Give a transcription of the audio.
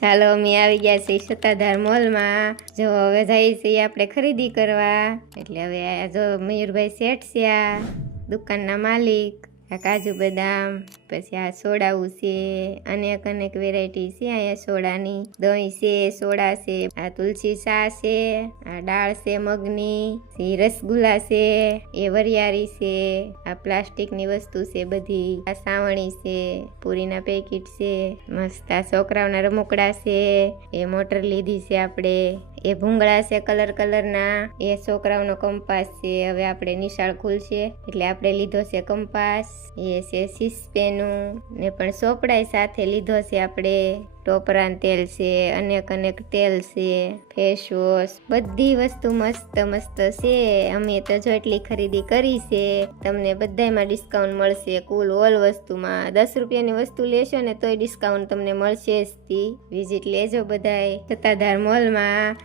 ચાલો અમે આવી ગયા છીએ સત્તાધાર મોલમાં. જો હવે જઈએ છીએ આપણે ખરીદી કરવા. એટલે હવે આ જો મયુરભાઈ શેઠ છે, આ દુકાનના માલિક. આ કાજુ બદામ, પછી આ સોડાવું છે, અનેક અનેક વેરાયટી છે અહીંયા સોડાની. દહીં છે, સોડા છે, આ તુલસી ચા છે, આ દાળ છે મગની, રસગુલ્લા છે, એ વરિયાળી છે, આ પ્લાસ્ટિકની વસ્તુ છે બધી, આ સાવણી છે, પૂરીના પેકેટ છે, મસ્ત આ છોકરાઓના રમકડા છે, એ મોટર લીધી છે આપણે. એ ભૂંગળા છે કલરના, એ છોકરાઓનો કંપાસ છે. હવે આપણે નિશાળ ખુલશે એટલે આપણે લીધો છે કંપાસ. એ છે સીસપેનું ને પણ સોપડાય સાથે લીધો છે આપણે. ટોપરાન તેલ છે, અનેક અનેક તેલ છે, ફેસ વોશ, બધી વસ્તુ મસ્ત મસ્ત છે. અમે તો જો એટલી ખરીદી કરી છે. તમને બધામાં ડિસ્કાઉન્ટ મળશે. કુલ ઓલ વસ્તુમાં 10 રૂપિયાની વસ્તુ લેશો ને તોય ડિસ્કાઉન્ટ તમને મળશે જ. વિઝિટ લેજો બધાય સત્તાધાર મોલમાં.